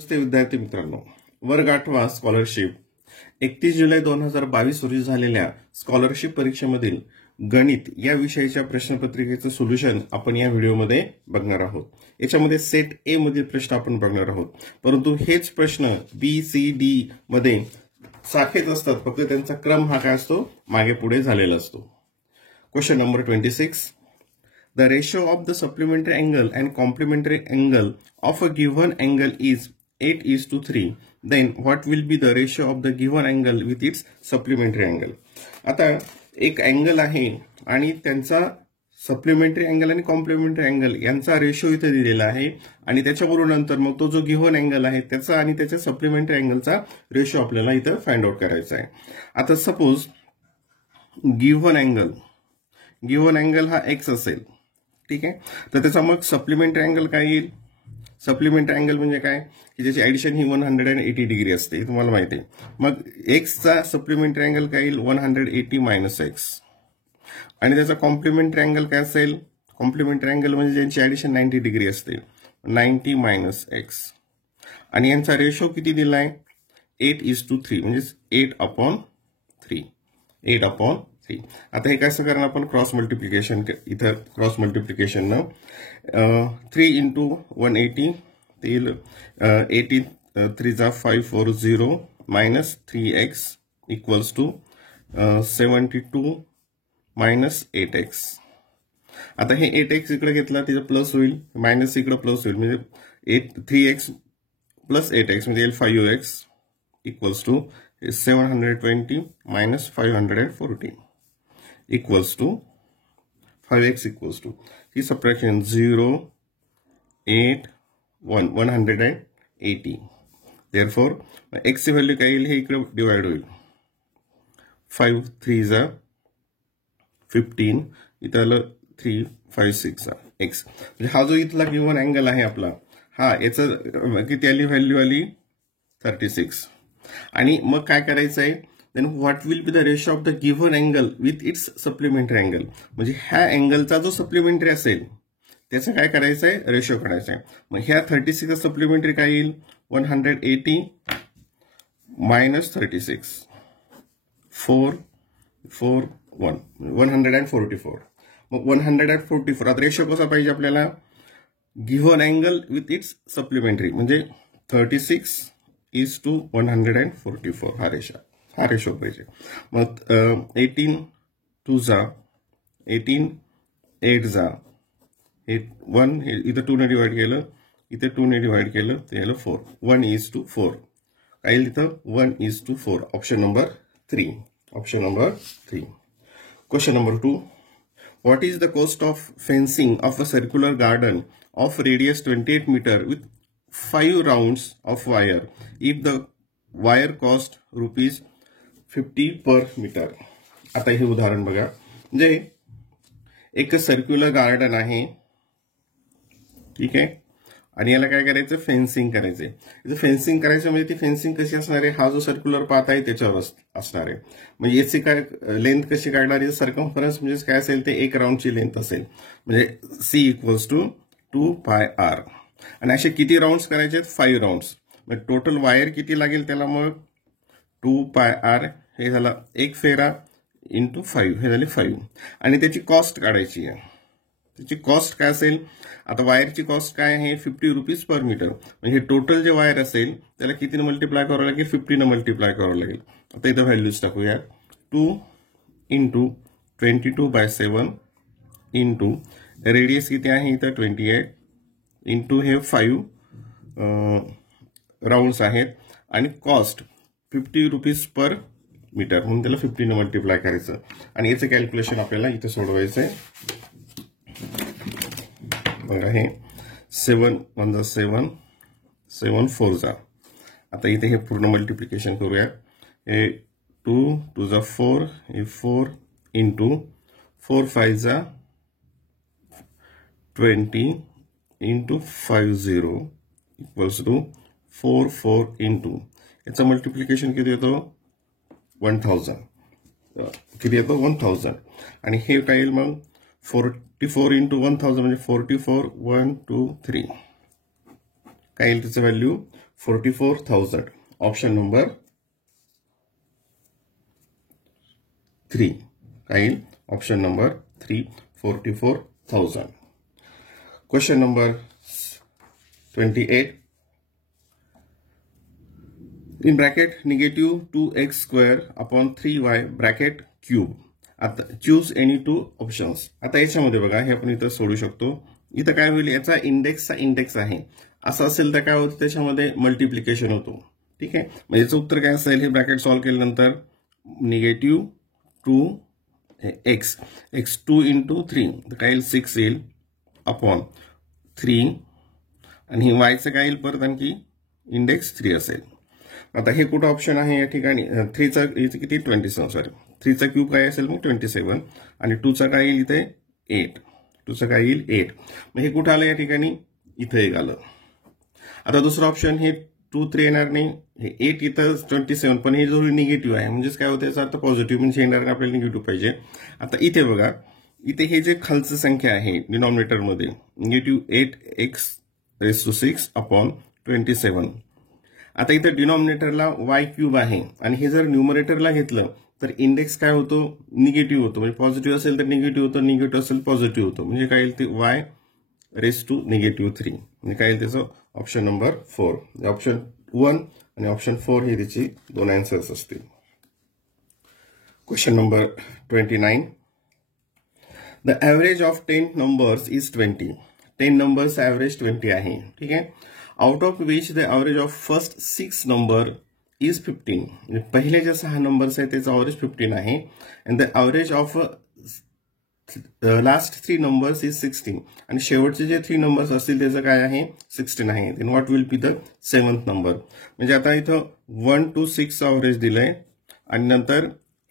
नमस्ते विद्यार्थी मित्रांनो, वर्ग 8वा स्कॉलरशिप 31 जुलै 2022 रोजी झालेल्या स्कॉलरशिप परीक्षेमधील गणित या विषयाच्या प्रश्नपत्रिकेचं सोल्युशन आपण या व्हिडिओमध्ये बघणार आहोत। याच्यामध्ये सेट ए मधील प्रश्न आपण बघणार आहोत, परंतु हेच प्रश्न बी सी डी मध्ये सारखेच असतात, फक्त त्यांचा क्रम हा काय असतो मागे पुढे झालेला असतो। Question number 26, the ratio of the supplementary angle and complementary angle of a given angle is 8:3. Then what will be the ratio of the given angle with its supplementary angle? आता एक अँगल आहे आणि त्यांचा supplementary angle आणि complementary angle यांचा ratio इथे दिलेला आहे आणि त्याच्याबरोबर नंतर मग तो जो गिव्हन अँगल आहे त्याचा आणि त्याच्या सप्लिमेंटरी अँगलचा रेशो आपल्याला इथे फाइंड आउट करायचा आहे। आता सपोज गिव्हन अँगल हा x असेल, ठीक आहे, तर त्याचा मग सप्लिमेंटरी अँगल काय येईल? सप्लिमेंटरी अँगल म्हणजे काय की ज्याची ऍडिशन ही 180 डिग्री असते, तुम्हाला माहिती आहे। मग एक्सचा सप्लिमेंटरी अँगल काय येईल? 180 मायनस एक्स, आणि त्याचा कॉम्प्लिमेंटरी अँगल काय असेल? कॉम्प्लिमेंटरी अँगल म्हणजे ज्यांची ऍडिशन 90 डिग्री असते, 90 मायनस एक्स, आणि यांचा रेशो किती दिलाय? 8:3 म्हणजे 8/3। आता हे कसं करणार आपण? क्रॉस मल्टिप्लिकेशन, इथं क्रॉस मल्टिप्लिकेशन न 3 into 180 ते 80 3 540 minus 3x equals to 72 minus 8x। आता हे 8x इकडे घेतला तिथे प्लस होईल, मायनस इकडे प्लस होईल, म्हणजे 3x प्लस 8x म्हणजे 5x equals to 720 minus 540 equals to 5x equals to ही subtraction 0 8 1 180। therefore x ची व्हॅल्यू काय येईल? हे इकडे डिवाइड होईल, 5 3 जा 15, इथं आलं 3 5 6 जा x। म्हणजे हा जो इथला गिव्हन अँगल आहे आपला, हा याचं किती आली व्हॅल्यू? आली 36। आणि मग काय करायचं आहे? then what will be the ratio of the given angle with its supplementary angle? म्हणजे ह्या अँगलचा जो सप्लिमेंटरी असेल त्याचं काय करायचं आहे? रेशो काढायचा आहे। मग ह्या 36 सप्लिमेंटरी काय येईल? 180 मायनस 36 4 4 1 144। मग 144 आता रेशो कसा पाहिजे आपल्याला? Given angle with its supplementary म्हणजे 36:144 हा रेशो पाहिजे। मग 18 2 जा 18 8 जा, हे 1 हे इथं 2 ने डिवाइड केलं, इथे 2 ने डिवाइड केलं, ते आलं 4, 1:4 काय येईल तिथं? 1:4। Option number 3। Question number 2, what is the cost of fencing of a circular garden of radius 28 metre with 5 rounds of wire if the wire cost ₹50 per metre? आता हे उदाहरण बघा, म्हणजे एक सर्क्युलर गार्डन आहे, ठीक आहे, आणि याला काय करायचं? फेन्सिंग करायचंय। फेन्सिंग करायचं म्हणजे ती फेन्सिंग कशी असणार आहे? हा जो सर्क्युलर पाथ आहे त्याच्यावर असणार आहे। म्हणजे याची काय लेंथ कशी काढणार आहे? सर्कम्फरन्स म्हणजे काय असेल ते 1 राऊंडची लेंथ असेल, म्हणजे C इक्वल्स टू 2πr, आणि असे किती राऊंड्स करायचे? 5 राऊंड्स। मग टोटल वायर किती लागेल त्याला? मग 2πr हे झाला एक फेरा इंटू 5 हे झाले 5, आणि त्याची कॉस्ट काढायची आहे। त्याची कॉस्ट काय असेल? आता वायरची कॉस्ट काय आहे? ₹50 पर मीटर, म्हणजे हे टोटल जे वायर असेल त्याला कितीने मल्टिप्लाय करावं लागेल? 50 ने मल्टिप्लाय करावं लागेल। आता इथं व्हॅल्यूज टाकूया, 2 इंटू 22/7 इंटू रेडियस किती आहे इथं? 28 इंटू हे 5 राऊंड्स आहेत, आणि कॉस्ट ₹50 पर मीटर, म्हणून त्याला 50 ने मल्टिप्लाय करायचं, आणि याचं कॅल्क्युलेशन आपल्याला इथे सोडवायचं आहे। बघा, हे 7 1 जा 7 7 4 जा, आता इथे हे पूर्ण मल्टिप्लिकेशन करूया, हे 2 2 जा 4 हे 4 इंटू 4 5 जा 20 इंटू 50 इक्वल्स टू 4 4 इंटू याचं मल्टिप्लिकेशन किती येतो? 1000, किती येतो? 1000, आणि हे काय येईल मग? 44 इंटू 1000 म्हणजे 44 1 2 3 काय येईल त्याचं व्हॅल्यू? 44,000. ऑप्शन नंबर 3 काय येईल? Option number 3 44,000. Question number 28. In bracket negative 2x square upon 3y bracket cube. आता चूज एनी टू ऑप्शन्स. आता याच्यामध्ये बघा हे आपण इथं सोडू शकतो. इथं काय होईल? याचा इंडेक्सचा इंडेक्स आहे असं असेल तर काय होतं? त्याच्यामध्ये मल्टिप्लिकेशन होतो. ठीक आहे, म्हणजे याचं उत्तर काय असेल? हे ब्रॅकेट सॉल्व्ह केल्यानंतर निगेटिव्ह 2x x 2 into 3 तर काय येईल? 6 येईल अपॉन 3 आणि ही वायचं काय येईल? परत आणखी इंडेक्स 3 असेल. आता हे कुठं ऑप्शन आहे या ठिकाणी? 3चा किती? 27. सॉरी, 3चा क्यूब काय असेल? मग 27 आणि 2चा काय येईल? इथे 8. 2चा काय येईल? 8. मग हे कुठं आलं या ठिकाणी? इथे एक आलं. आता दुसरा ऑप्शन हे 2 3 येणार नाही, हे 8 इथं 27 पण हे जो निगेटिव्ह आहे म्हणजेच काय होतं? याचा अर्थ पॉझिटिव्ह म्हणजे येणार आपल्याला निगेटिव्ह पाहिजे. आता इथे बघा, इथे हे जे खालचं संख्या आहे डिनॉमिनेटरमध्ये निगेटिव्ह 8x⁶ अपॉन 27. आता इथे डिनॉमिनेटरला y क्यूब आहे आणि हे जर न्यूमरेटरला घेतलं तर इंडेक्स काय होतो? निगेटिव्ह होतो. म्हणजे पॉझिटिव्ह असेल तर निगेटिव्ह होतं, निगेटिव्ह असेल पॉझिटिव्ह होतं. म्हणजे काय येईल? ते y⁻³ म्हणजे काय येईल त्याचं? Option number 4. ऑप्शन 1 आणि ऑप्शन 4 हे त्याची दोन आन्सर्स असतील. Question number 29. The average of 10 numbers is 20. 10 numbers average 20 आहे. ठीक आहे, out of which the average of first 6 number is 15. म्हणजे पहिले जे 6 नंबर्स आहेत त्याचा ॲव्हरेज 15 आहे. And the average of last 3 numbers is 16. आणि शेवटचे जे 3 नंबर्स असतील त्याचं काय आहे? 16 आहे. Then what will be the 7th number? म्हणजे आता इथं 1 to 6चं ॲव्हरेज दिलंय आणि नंतर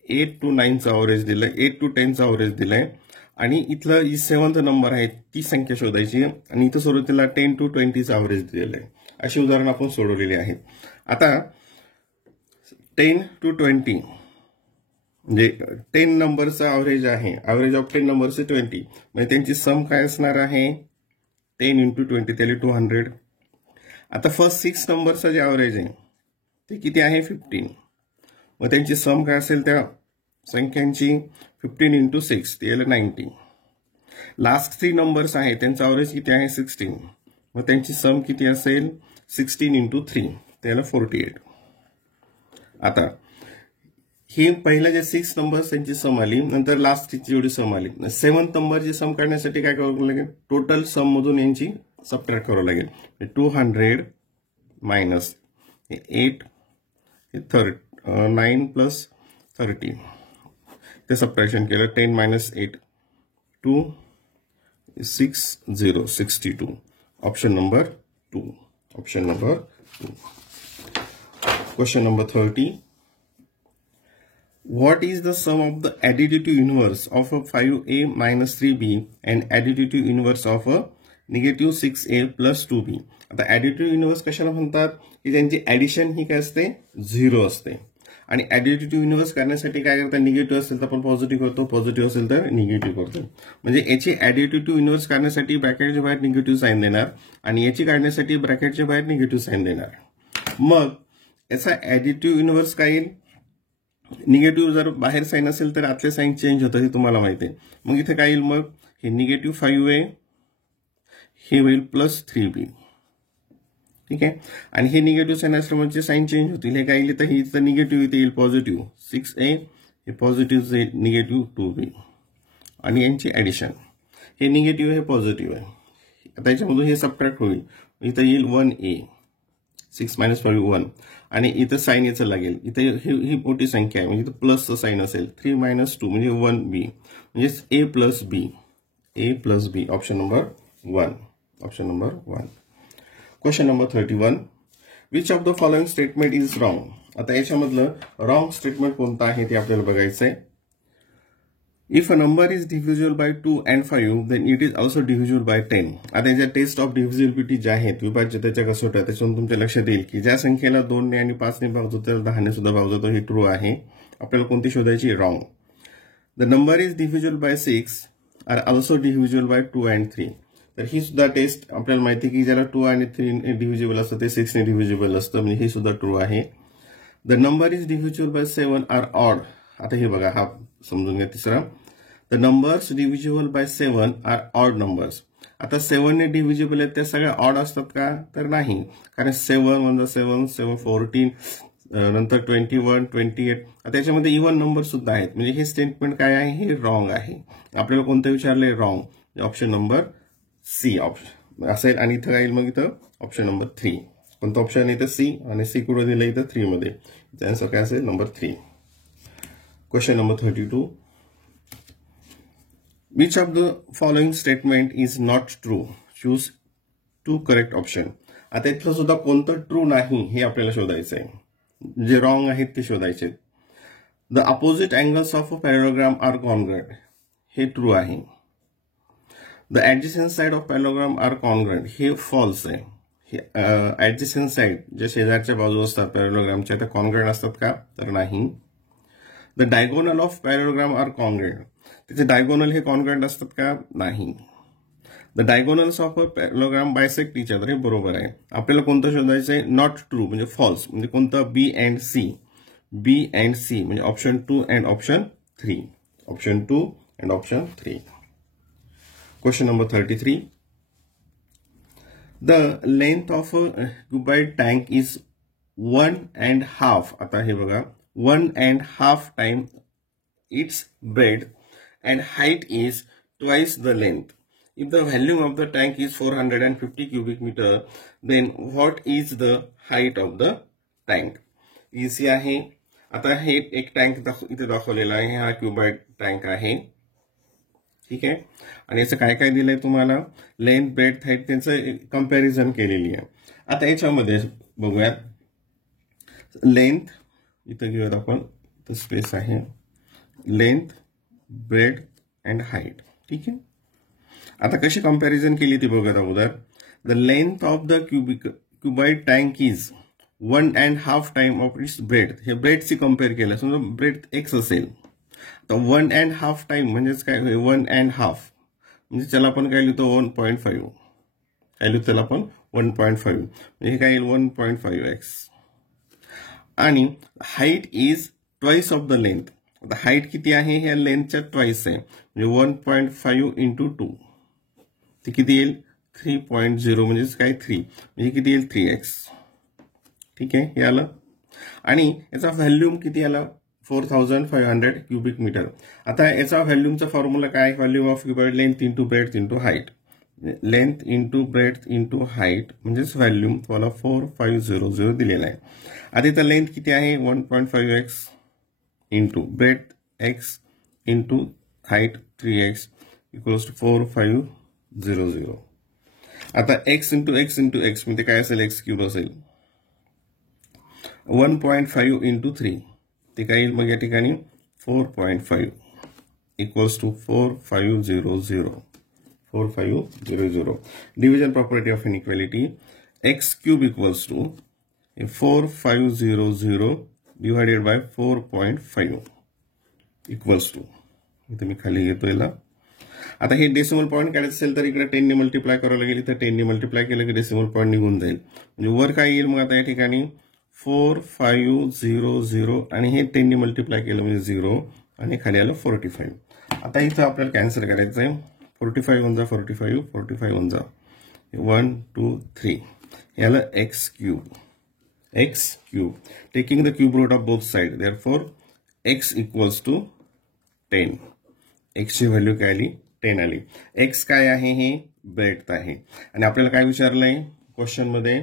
8 to 9चं ॲव्हरेज दिलंय, 8 to 10चं ॲव्हरेज दिलंय आणि इथलं जी 7th नंबर आहे ती संख्या शोधायची आणि इथं सुरुवातीला 10 to 20चं ॲव्हरेज दिलेलं आहे. अशी उदाहरण आपण सोडवलेली आहेत. आता 10 to 20 म्हणजे 10 नंबरचा ॲव्हरेज आहे. ॲव्हरेज ऑफ 10 नंबर्स 20 म्हणजे त्यांची सम काय असणार आहे? 10 into 20 त्याला 200. आता फर्स्ट 6 नंबरचा जे ॲव्हरेज आहे ते किती आहे? 15. मग त्यांची सम काय असेल त्या संख्यांची? 15 into 6 ते याला 90. लास्ट 3 नंबर्स आहे त्यांचा ॲव्हरेज किती आहे? 16. मग त्यांची सम किती असेल? 16 into 3 त्याला 48. आता ही पहिल्या जे 6 नंबर्स त्यांची सम आली, नंतर लास्ट जेवढी सम आली. 7th नंबरची सम काढण्यासाठी काय करावं लागेल? टोटल सम मधून यांची सबट्रॅक्ट करावं लागेल. 200 मायनस 8 9 प्लस 30 ते सबट्रॅक्शन केलं. 10 minus 8 2 60 62. Option number 2. Option number 2. Question number 30. What is the sum of the additive inverse of a 5a minus 3b and additive inverse of a negative 6a plus 2b? आता additive inverse कशाला म्हणतात? की त्यांची addition ही काय असते? 0 असते. आणि additive inverse करण्यासाठी काय करतात? निगेटिव्ह असेल तर आपण पॉझिटिव्ह करतो, पॉझिटिव्ह असेल तर निगेटिव्ह करतो. म्हणजे याची ऍडिटिव्ह इन्व्हर्स करण्यासाठी ब्रॅकेटच्या बाहेर निगेटिव्ह साईन देणार आणि याची काढण्यासाठी ब्रॅकेटच्या बाहेर निगेटिव्ह साईन देणार. मग याचा ऍडिटिव्ह इन्व्हर्स काय येईल? निगेटिव्ह जर बाहेर साईन असेल तर आतले साईन चेंज होतं, हे तुम्हाला माहिती आहे. मग इथे काय येईल? मग हे निगेटिव्ह 5a हे होईल प्लस 3b. ठीक आहे, आणि हे निगेटिव्ह साईन असल्यामुळे साईन चेंज होतील. हे काय येईल? तर ही इथं निगेटिव्ह इथे येईल पॉझिटिव्ह 6a, हे पॉझिटिव्ह निगेटिव्ह 2b आणि यांची ऍडिशन. हे निगेटिव्ह हे पॉझिटिव्ह आहे. आता याच्यामधून हे सबट्रॅक्ट होईल. इथं येईल 1a 6 minus 5 1 आणि इथं साईन याचं लागेल. इथे ही मोठी संख्या आहे म्हणजे इथं प्लसचं साईन असेल. 3 minus 2 म्हणजे 1b म्हणजे a plus b. a plus b. Option number 1. Option number 1. Question number 31. Which of the following statement is wrong? आता याच्यामधलं रॉंग स्टेटमेंट कोणतं आहे ते आपल्याला बघायचं आहे. If a number is divisible by 2 and 5 then it is also divisible by 10. आता ज्या taste of divisibility ज्या आहेत विभाज्यतेच्या कसोट्या, त्याच्यातून तुमच्या लक्षात येईल की ज्या संख्येला 2 ने आणि 5 ने भाग जातो त्याला 10 ने सुद्धा भाग जातो. ही ट्रू आहे. आपल्याला कोणती शोधायची? Wrong. The number is divisible by 6 are also divisible by 2 and 3. तर ही सुद्धा टेस्ट आपल्याला माहिती आहे की ज्याला 2 आणि 3 डिव्हिजिबल असतं ते 6 ने डिव्हिजिबल असतं, म्हणजे हे सुद्धा ट्रू आहे. The number is divisible by 7 are odd. आता हे बघा, हा समजून घ्या तिसरा. The numbers divisible by 7 are odd numbers. आता 7 ने डिव्हिजिबल आहेत त्या सगळ्या ऑड असतात का? तर नाही, कारण 7 1 7 7 14 नंतर 21 28 त्याच्यामध्ये इव्हन नंबर सुद्धा आहेत, म्हणजे हे स्टेटमेंट काय आहे? हे रॉंग आहे. आपल्याला कोणतं विचारलंय? Wrong. Option number C option असेल. आणि इथं राहील मग इथं ऑप्शन नंबर 3. कोणतं ऑप्शन इथं? सी. आणि सी कुठं दिलं? इथं 3 मध्ये. आन्सर काय असेल? Number 3. Question number 32. Which of the following statement is not true? Choose 2 correct option. आता इथलं सुद्धा कोणतं ट्रू नाही हे आपल्याला शोधायचं आहे. जे रॉंग आहेत ते शोधायचे. The opposite angles of a parallelogram are congruent. हे ट्रू आहे. The adjacent side of parallelogram are congruent. हे फॉल्स आहे. हे ऍडजस्टंट साइड जे शेजारच्या बाजू असतात पॅराग्रामच्या त्या कॉन्ग्रंट असतात का? तर नाही. The diagonal of parallelogram are congruent. त्याचे डायगोनल हे कॉन्ग्रंट असतात का? नाही. The diagonals of a parallelogram bisect each other. हे बरोबर आहे. आपल्याला कोणतं शोधायचं आहे? नॉट ट्रू म्हणजे फॉल्स. म्हणजे कोणतं? B and C. B and C म्हणजे option 2 and option 3. Option 2 and option 3. Question number 33. The length of a cuboid tank is 1.5. आता हे बघा, 1.5 time its breadth and height is twice the length. If the volume of the tank is 450 cubic meter, then what is the height of the tank? Easy आहे. आता हे एक tank इथे दाखवलेला आहे. हा क्युबाइड टँक आहे. ठीक आहे. आणि याचं काय काय दिलंय तुम्हाला? लेंथ, ब्रेथ, हाईट त्यांचं कंपॅरिझन केलेली आहे. आता याच्यामध्ये बघूयात. लेंथ इथं घेऊयात आपण, स्पेस आहे. Length, breadth and height. ठीक आहे. आता कशी कंपॅरिझन केली ती बघत अगोदर. The length of the cuboid tank is 1.5 time of its breadth. हे ब्रेडची कंपेअर केलं. समजा ब्रेड एक्स असेल तर 1.5 टाइम म्हणजेच काय? 1.5 म्हणजे त्याला आपण काय लिहितो? 1.5. काय लिहितो त्याला आपण? 1.5 म्हणजे हे काय येईल? 1.5x. आणि height is twice of the length. आता हाईट किती आहे? ह्या लेंथच्या ट्वाइस आहे, म्हणजे 1.5 इंटू 2. ते किती येईल? 3.0 म्हणजेच काय? 3 म्हणजे किती येईल? 3x. ठीक आहे, हे आलं. आणि याचा व्हॉल्यूम किती आला? 4500 क्युबिक मीटर. आता याचा व्हॉल्यूमचा फॉर्म्युला काय? Volume of cuboid length into breadth into height. Length into breadth into height म्हणजेच व्हॉल्यूम तुम्हाला 4500 दिलेला आहे. आता इथं लेंथ किती आहे? 1.5x into breadth x into height 3x equals to 4500. आता x into x into x म्हणजे काय असेल? x क्यूब असेल. 1.5 इंटू 3 ते काय येईल मग या ठिकाणी? 4.5 equals to 4500. 4500. Division property of inequality. x cube equals to 4500 divided by 4.5 equals to, इथे मी खाली घेतो याला. आता हे डेसिमल पॉईंट काढायचं असेल तर इकडे 10 ने मल्टिप्लाय करावं लागेल. इथं 10 ने मल्टिप्लाय केलं की डेसिमल पॉईंट निघून जाईल. म्हणजे वर काय येईल मग आता या ठिकाणी? 4500 आणि हे 10 ने मल्टिप्लाय केलं म्हणजे 0 आणि खाली आलं 45. आता इथं आपल्याला कॅन्सल करायचं आहे. 45 1 45, 45 1 1 2 3. हे आलं x cube. x cube. Taking the cube root of both sides, therefore x equals to 10. x ची व्हॅल्यू काय आली? 10 आली. x काय आहे? हे ब्रेथ आहे. आणि आपल्याला काय विचारलंय क्वेश्चन मध्ये?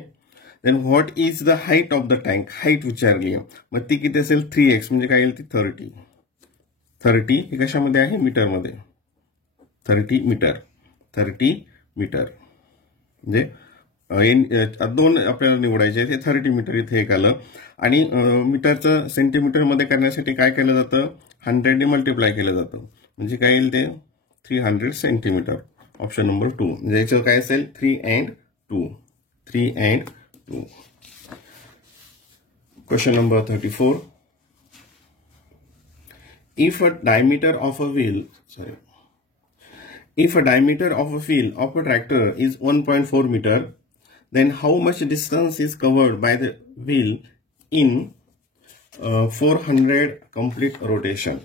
Then what is the height of the tank. Height विचारली आहे. मग ती किती असेल? 3x म्हणजे काय येईल? ती 30. 30 हे कशामध्ये आहे? मीटरमध्ये. 30 मीटर. 30 मीटर म्हणजे दोन आपल्याला निवडायचे. ते 30 मीटर इथे एक आलं. आणि मीटरचं सेंटीमीटरमध्ये करण्यासाठी काय केलं जातं? 100 ने मल्टिप्लाय केलं जातं. म्हणजे काय येईल? ते 300 सेंटीमीटर. Option number 2. म्हणजे याचं काय असेल? 3 and 2. 3 and 2. Question number 34. If a diameter of a wheel, If a diameter of a wheel of a tractor is 1.4 meter, then how much distance is covered by the wheel in 400 complete rotation.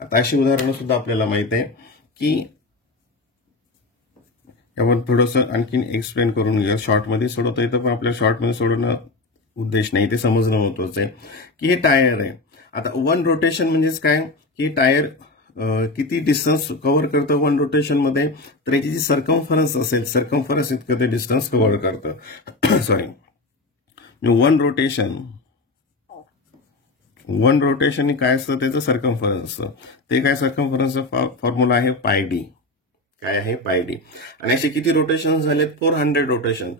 आता अशी उदाहरणं सुद्धा आपल्याला माहित आहे की आपण थोडंसं आणखीन एक्सप्लेन करून घेऊया. शॉर्टमध्ये सोडवता येतं पण आपल्याला शॉर्टमध्ये सोडवणं उद्देश नाही, ते समजणं महत्वाचं आहे की हे टायर आहे. आता वन रोटेशन म्हणजेच काय की टायर किती डिस्टन्स कव्हर करतं वन रोटेशन मध्ये, तर याची जी सर्कम्फरन्स असेल सर्कम्फरन्स इतकं ते डिस्टन्स कव्हर करतं. सॉरी, वन रोटेशन काय असतं त्याचं सर्कम्फरन्स असतं. ते काय सर्कम्फरन्सचा फॉर्म्युला आहे पाय डी. काय आहे पाय डी. आणि असे किती रोटेशन झालेत 400 रोटेशन.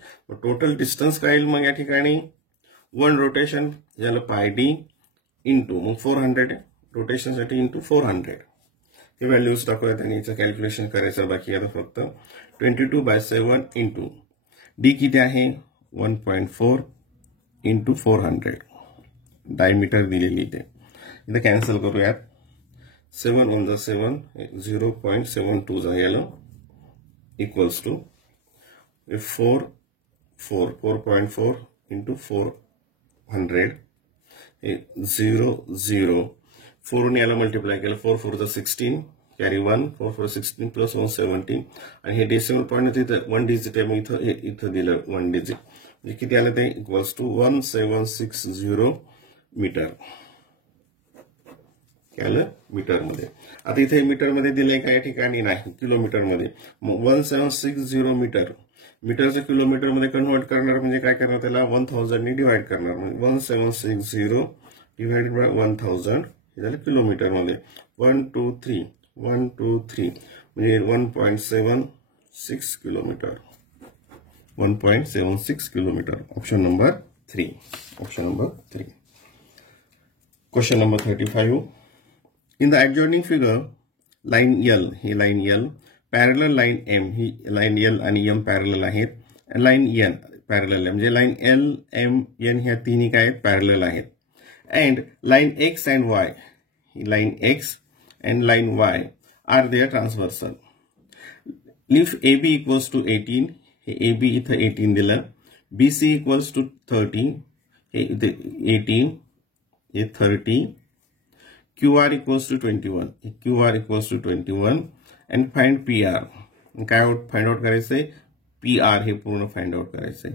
टोटल डिस्टन्स काय येईल मग या ठिकाणी वन रोटेशन झालं पाय डी इंटू मग 400 रोटेशनसाठी इंटू 400 हे व्हॅल्यूज टाकूयात आणि याचं कॅल्क्युलेशन करायचं बाकी. आता फक्त 22/7 इंटू डी किती आहे 1.4 इंटू 400 डायमीटर दिलेली ते इथं कॅन्सल करूयात. 7 1 जा 7 0.72 जा गेलं इक्वल्स टू 4.4 इंटू 400 0 4 ने याला मल्टिप्लाय केलं 4 4 जा 16 कॅरी 1 4 4 16 प्लस 1 17 आणि हे डेसिमल पॉईंट इथं 1 डिजिट आहे मग इथं दिलं 1 डिजिट म्हणजे किती आलं ते इक्वल्स टू 1760 मीटर. केलं मीटर मध्ये. आता इथे मीटर मध्ये दिले काय ठिकाणी नाही किलोमीटर मध्ये. मग 1760 मीटर मीटरचे किलोमीटर मध्ये कन्वर्ट करणार म्हणजे काय करणार त्याला 1000 ने डिवाइड करणार. म्हणजे 1760 डिवाइडेड बाय 1000 हे झालं किलोमीटर मध्ये. 1 2 3 म्हणजे 1.76 kilometre. 1.76 kilometre. Option number 3. Option number 3. Question number 35. In the adjoining figure, line L, he line L, parallel line M, he line L आणि M parallel आहेत. line N parallel आहे म्हणजे line L, M, N ह्या तिन्ही काय आहेत parallel आहेत. And line X and Y, he line X and line Y are their transversal. If AB equals to 18, हे AB इथं 18 दिलं. BC equals to 30, हे इथे 18 ये 30, QR equals to 21, QR equals to 21 and find PR. काय find out करायचंय PR हे पूर्ण फाइंड आउट करायचंय.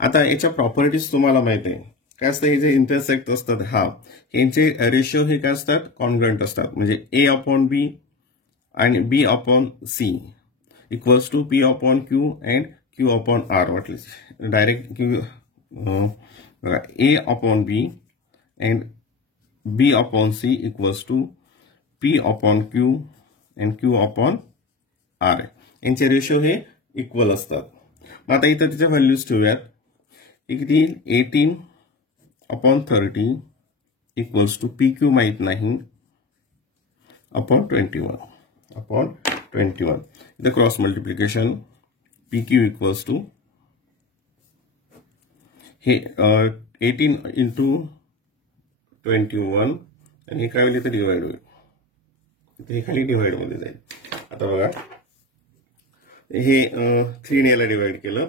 आता याच्या प्रॉपर्टीज तुम्हाला माहित आहे काय असतं. हे जे इंटरसेक्ट असतात यांचे रेशिओ हे काय असतात कॉन्ग्रंट असतात. म्हणजे A/B आणि B/C equals to P/Q and Q/R. वाटलं direct A/B and B/C equals to P/Q and Q/R. यांचे रेशो हे इक्वल असतात. मग आता इथं त्याच्या व्हॅल्यूज ठेवूयात. किती 18/30 इक्वल्स टू PQ माहित नाही अपॉन 21 इथं cross multiplication PQ equals to हे 18 इंटू 21 आणि हे काय होईल तर डिवाइड होईल. हे खाली डिवाइड मध्ये जाईल. आता बघा हे 3 ने याला डिवाइड केलं.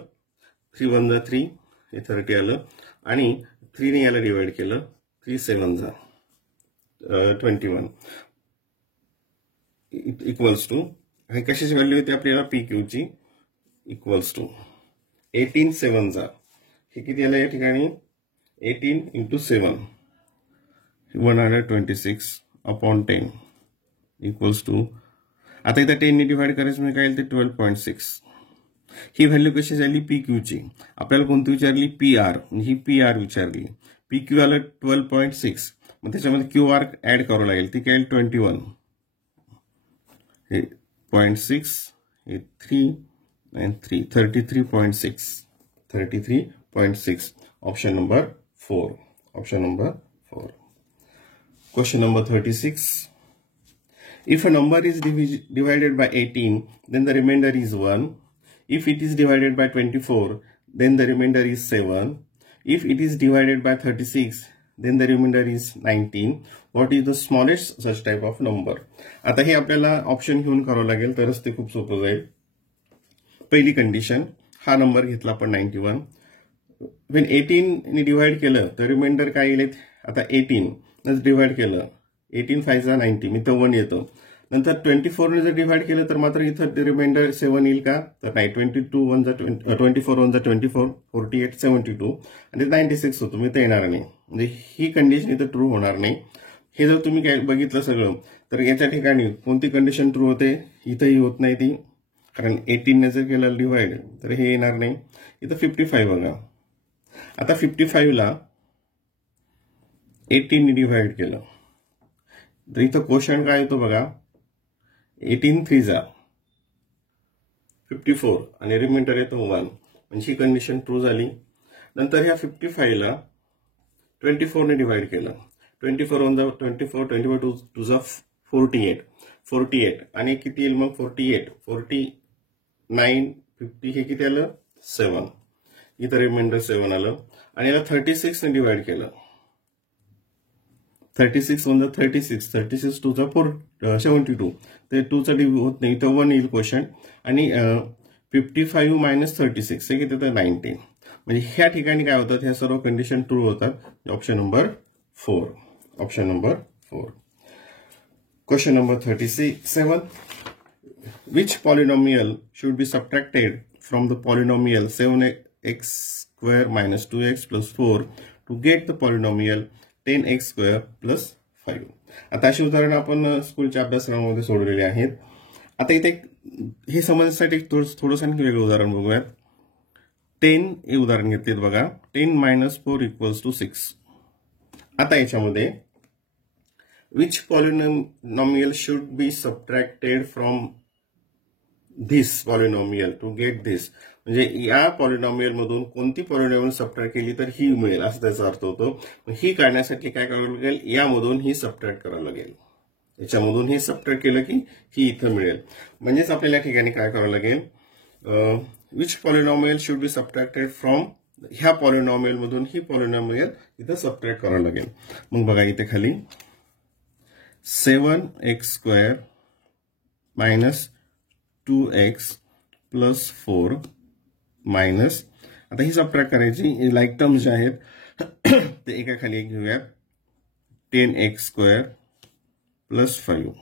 3 1 जा 3 हे 30 आलं आणि 3 ने याला डिवाइड केलं 3 7 जा 21 इक्वल्स टू हे कशाची व्हॅल्यू येते आपल्याला PQ ची इक्वल्स टू 18 7 जा हे किती आलं या ठिकाणी 18 इंटू 7 126 अपॉन 10 इक्वल्स टू आता इथं 10 ने डिवाइड करायचं म्हणजे काय येईल ते 12.6. ही व्हॅल्यू कशी झाली PQ ची. आपल्याला कोणती विचारली PR ही PR विचारली. PQ आलं 12.6 मग त्याच्यामध्ये QR ऍड करावं लागेल. ती काय 21 हे 0.6 हे 3 and 3 33.6. Option number 4. Option number 4. Question number 36. If a number is divided by 18, then the remainder is 1. If it is divided by 24, then the remainder is 7. If it is divided by 36, then the remainder is 19. What is the smallest such type of number? आता हे आपल्याला option घेऊन करावं लागेल तरच ते खूप सोपं जाईल. पहिली कंडिशन, हा नंबर घेतला आपण 91. when 18 ने डिवाइड केलं तर रिमाइंडर काय येईल? आता 18 ने डिवाइड केलं, 18 5 90, मी तर 1 येतो. नंतर 24 ने जर डिवाइड केलं तर मात्र इथं रिमाइंडर 7 येईल का? तर नाही, 24 1 जा 24, 48 72 आणि 96 होतो, मी तर येणार नाही. म्हणजे ही कंडिशन इथं ट्रू होणार नाही. हे जर तुम्ही काय बघितलं सगळं तर याच्या ठिकाणी कोणती कंडिशन ट्रू होते? इथंही होत नाही ती, कारण 18 ने जर केलं डिवाइड तर हे येणार नाही. इथं 55 बघा. आता 55 ला 18 ने डिवाइड केलं तर इथं क्वोशंट काय येतो बघा, 18 3 जा 54 आणि रिमाइंडर येतो 1. म्हणजे ही कंडिशन ट्रू झाली. नंतर ह्या 55 ला 24 ने डिवाइड केलं, 24 1 जा 24, 24 2 जा 48 आणि किती येईल मग? 48 49 50 हे किती आलं? 7. इथं रिमाइंडर 7 आलं. आणि याला 36 ने डिवाइड केलं, 36 1 जा 36, 36 2 जा 72, ते 2 चा डिव्ह होत नाही, इथं 1 येईल क्वेश्चन. आणि 55 मायनस 36 हे किती? तर 19. म्हणजे ह्या ठिकाणी काय होतात? ह्या सर्व कंडिशन ट्रू होतात. Option number 4. Option number 4. Question number 37. Which polynomial should be subtracted from the polynomial 7x square minus 2x plus 4 to get the polynomial 10x square plus 5? आता अशी उदाहरणं आपण स्कूलच्या अभ्यासक्रमामध्ये सोडलेली आहेत. आता इथे हे समजण्यासाठी थोडंसं आणखी वेगळं उदाहरण बघूयात. 10 हे उदाहरण घेतलेत बघा. 10 minus 4 equals to 6. आता याच्यामध्ये which polynomial should be subtracted from this polynomial to get this? म्हणजे या पॉलिनॉमियल मधून कोणती पॉलिनॉमियल सबट्रॅक्ट केली तर ही मिळेल, असं त्याचा अर्थ होतो. ही काढण्यासाठी काय करावं लागेल? यामधून ही सबट्रॅक्ट करावं लागेल, याच्यामधून ही सबट्रॅक्ट केलं की ही इथं मिळेल. म्हणजेच आपल्याला या ठिकाणी काय करावं लागेल? Which polynomial should be subtracted from, ह्या पॉलिनॉमियल मधून ही पॉलिनॉमियल इथं सबट्रॅक्ट करावं लागेल. मग बघा इथे खाली 7x square minus 2x plus 4 minus, आता ही सबट्रॅक्ट करायची. लाईक टर्म्स जे आहेत ते एका खाली एक घेऊयात. 10x square plus 5.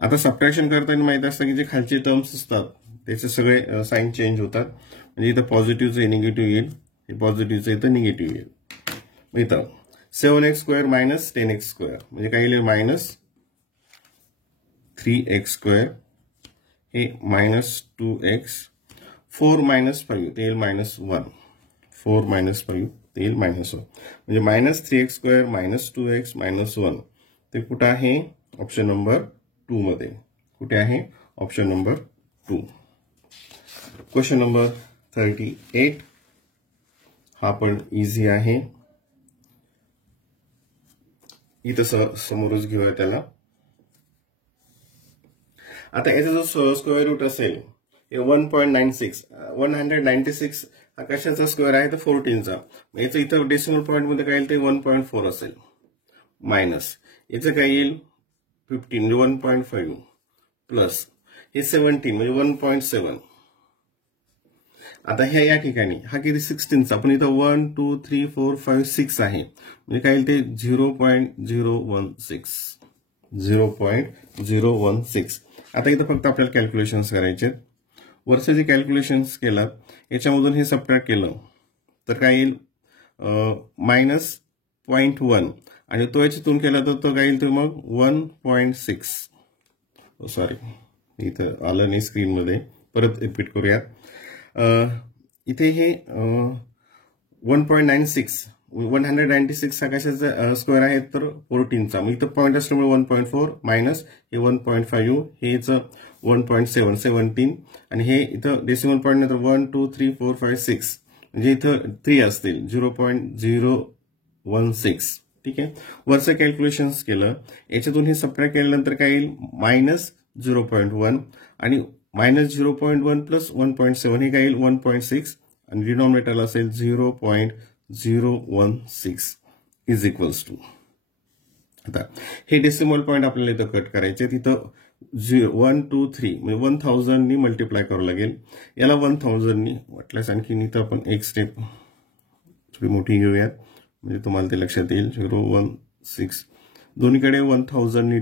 आता सबट्रॅक्शन करताना माहित असतं की जे खालचे टर्म्स असतात त्याचे सगळे साईन चेंज होतात. म्हणजे इथं पॉझिटिव्हचं निगेटिव्ह येईल, हे पॉझिटिव्हचं इथं निगेटिव्ह येईल. इथं 7x square minus 10x square म्हणजे काय येईल? मायनस 3x square, हे मायनस 2x, 4 minus 5 ते येईल मायनस 1, 4 minus 5 ते येईल मायनस 1. म्हणजे minus 3x square minus 2x minus 1 ते कुठं आहे? ऑप्शन नंबर 2 मध्ये. कुठे आहे? Option number 2. Question number 38. हा पण इझी आहे, इथं समोरच घेऊया त्याला. आता याचा जो स्क्वेअर रूट असेल 1.96, 196 हा कशाचा स्क्वेअर आहे? तर 14चा. याचं इथं डेसिमल पॉईंट मध्ये काय येईल? ते 1.4 असेल. मायनस याचं काय येईल? 15 म्हणजे 1.5 प्लस हे 17 म्हणजे 1.7. आता ह्या या ठिकाणी हा किती? 16चा, पण इथं 1 2 3 4 5 6 आहे, म्हणजे काय येईल? ते 0.016, 0.016. आता इथं फक्त आपल्याला कॅल्क्युलेशन्स करायचे. वरचे जे कॅल्क्युलेशन्स केलं याच्यामधून हे सबट्रॅक्ट केलं तर काय येईल? मायनस 0.1 आणि तो याच्यातून केला तर तो काय येईल? तर मग 1.6. सॉरी, इथं आलं नाही स्क्रीनमध्ये, परत रिपीट करूयात. इथे हे 1.96, 196 हा कशाचा स्क्वेअर आहे? तर 14चा. मग इथं पॉईंट असल्यामुळे 1.4 मायनस हे 1.5, हे 1.7 17 आणि हे इथं डेसिमल पॉईंट नंतर 1 2 3 4 5 6 म्हणजे इथं 3 असतील, 0.016. ठीक आहे. वरचं कॅल्क्युलेशन्स केलं, याच्यातून हे सबट्रॅक्ट केल्यानंतर काय येईल? मायनस 0.1 आणि मायनस 0.1 प्लस 1.7 हे काय येईल? 1.6 आणि डिनॉमिनेटरला असेल 0.016. इज इक्वल्स टू, आता हे डेसिमल पॉईंट आपल्याला इथं कट करायचे, तिथं 1 2 3 म्हणजे 1000 नी मल्टिप्लाय करावं लागेल, याला 1000 नी वाटल्यास आणखी इथं आपण एक स्टेप थोडी मोठी घेऊयात म्हणजे तुम्हाला ते लक्षात येईल. 0 1 6 दोन्हीकडे 1000 नी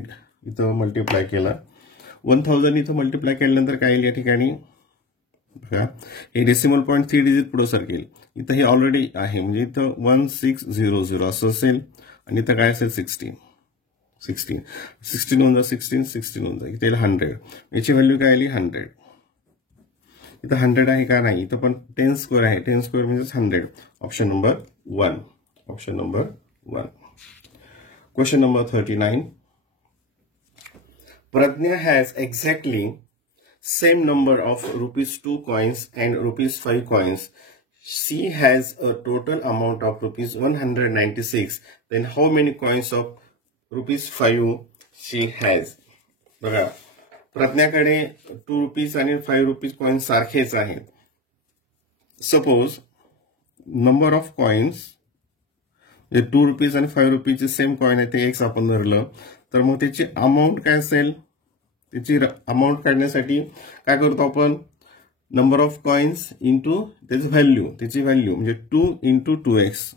इथं मल्टिप्लाय केला. 1000 इथं मल्टिप्लाय केल्यानंतर काय येईल या ठिकाणी बघा, हे डेसिमल पॉईंट 3 डिजिट पुढे सरकेल. इथं हे ऑलरेडी आहे म्हणजे इथं 1600 असं असेल आणि इथं काय असेल 16 16 होऊन जा, 16 होऊन जा, इथे 100, याची व्हॅल्यू काय आली 100. इथं 100 आहे का नाही, इथं पण 10 स्क्वेअर आहे, 10 स्क्वेअर म्हणजे 100. Option number 1, option number 1. Question number 39. Pradnya has exactly same number of ₹2 coins and ₹5 coins. She has a total amount of ₹196. Then how many coins of ₹5 she has? बघा, प्रज्ञाकडे ₹2 आणि ₹5 कॉइन्स सारखेच आहेत. Suppose number of coins ₹2 आणि ₹5 चे same coin आहे ते x आपण धरलं, तर मग त्याची अमाऊंट काय असेल, त्याची अमाऊंट काढण्यासाठी काय करतो आपण, नंबर ऑफ कॉइन्स इंटू त्याची व्हॅल्यू म्हणजे 2 इंटू 2x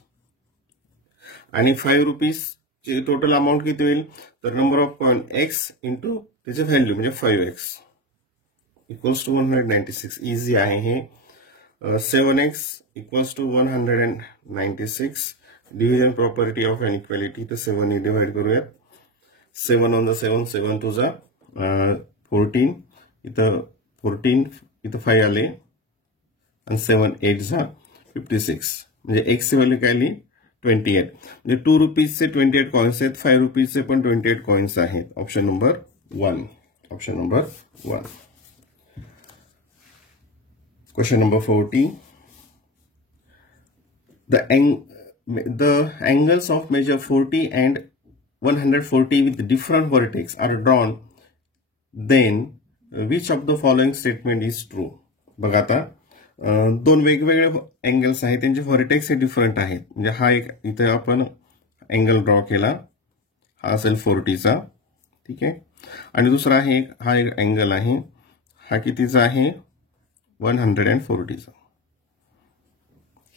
आणि ₹5 ची टोटल अमाऊंट किती होईल, तर number of coin x into त्याची व्हॅल्यू म्हणजे 5x इक्वल्स टू 196. इझी आहे हे. 7x equals to 196. Division property of inequality, तर 7 ने डिवाइड करूयात. 7 on the 7, 7 to the 14, इथं 14 इथं 5 आले आणि 7 8 जा 56, म्हणजे x ची व्हॅल्यू काय आली 28. म्हणजे ₹2 चे 28 कॉइन्स आहेत, ₹5 चे पण 28 कॉइन्स आहेत. Option number 1, option number 1. Question number 40. The angles of measure 40 and 140 with different vertex are drawn, then which of the following statement is true? बघा, आता दोन वेगवेगळे अँगल्स आहेत, त्यांचे व्हर्टेक्स हे डिफरंट आहेत. म्हणजे हा एक इथे आपण अँगल ड्रॉ केला, हा असेल 40चा, ठीक आहे, आणि दुसरा आहे हा एक अँगल आहे, हा कितीचा आहे 140चा.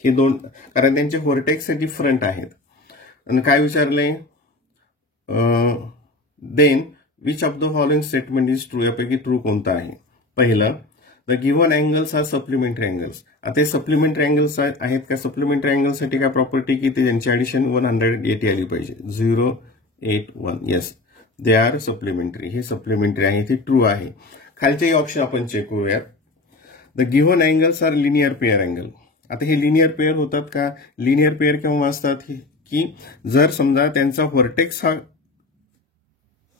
हे दोन, कारण त्यांचे व्हर्टेक्स हे डिफरंट आहेत. आणि काय विचारले, then which of the following statement is true, यापैकी ट्रू कोणता आहे. पहिलं, the given angles are supplementary angles. आता हे सप्लिमेंटरी अँगल्स आहेत का, सप्लिमेंटरी अँगलसाठी काय प्रॉपर्टी की ते त्यांची ऍडिशन 180 आली पाहिजे, 081. येस, दे आर सप्लिमेंटरी, हे सप्लिमेंटरी आहे, ते ट्रू आहे. खालचे ऑप्शन आपण चेक करूयात. The given angles are linear pair angle. आता हे लिनियर पेअर होतात का, लिनियर पेअर केव्हा असतात की जर समजा त्यांचा व्हर्टेक्स हा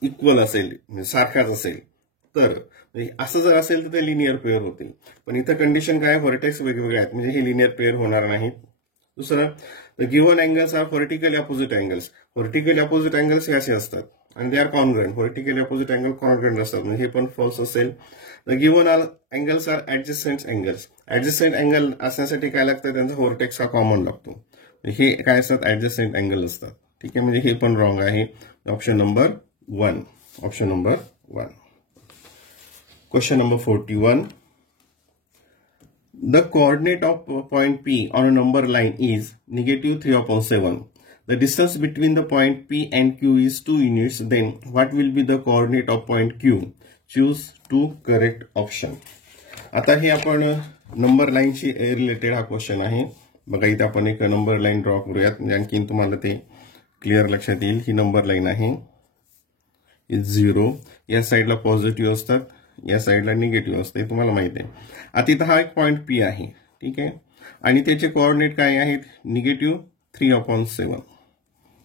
इक्वल असेल, सारखाच असेल, तर असं जर असेल तर ते लिनियर पेअर होतील. पण इथं कंडिशन काय, व्हर्टेक्स वेगवेगळे आहेत, म्हणजे हे लिनियर पेअर होणार नाहीत. दुसरं, the given angles are vertically opposite angles. Vertically opposite angles हे असे असतात आणि they are congruent. Vertically opposite angle congruent असतात, म्हणजे हे पण फॉल्स असेल. The given angles are adjacent angles. Adjacent angle असण्यासाठी काय लागतं, त्यांचा व्हर्टेक्स हा कॉमन लागतो, हे काय असतात ऍडजस्टंट अँगल असतात, ठीक आहे, म्हणजे हे पण रॉंग आहे. Option number 1, option number 1. Question number 41. The coordinate of point P on a number line is -3/7. The distance between the point P and Q is 2 units. Then what will be the coordinate of point Q? Choose 2 correct option. आता हे आपण number लाईनशी related हा question आहे. बघा, इथे आपण एक number line draw करूयात, म्हणजे आणखीन तुम्हाला ते क्लिअर लक्षात येईल. ही नंबर लाईन आहे, 0, या साईडला पॉझिटिव्ह असतात, या साईडला निगेटिव्ह असते, हे तुम्हाला माहिती आहे. आता इथं हा एक पॉईंट पी आहे, ठीक आहे, आणि त्याचे कोऑर्डिनेट काय आहेत, -3/7,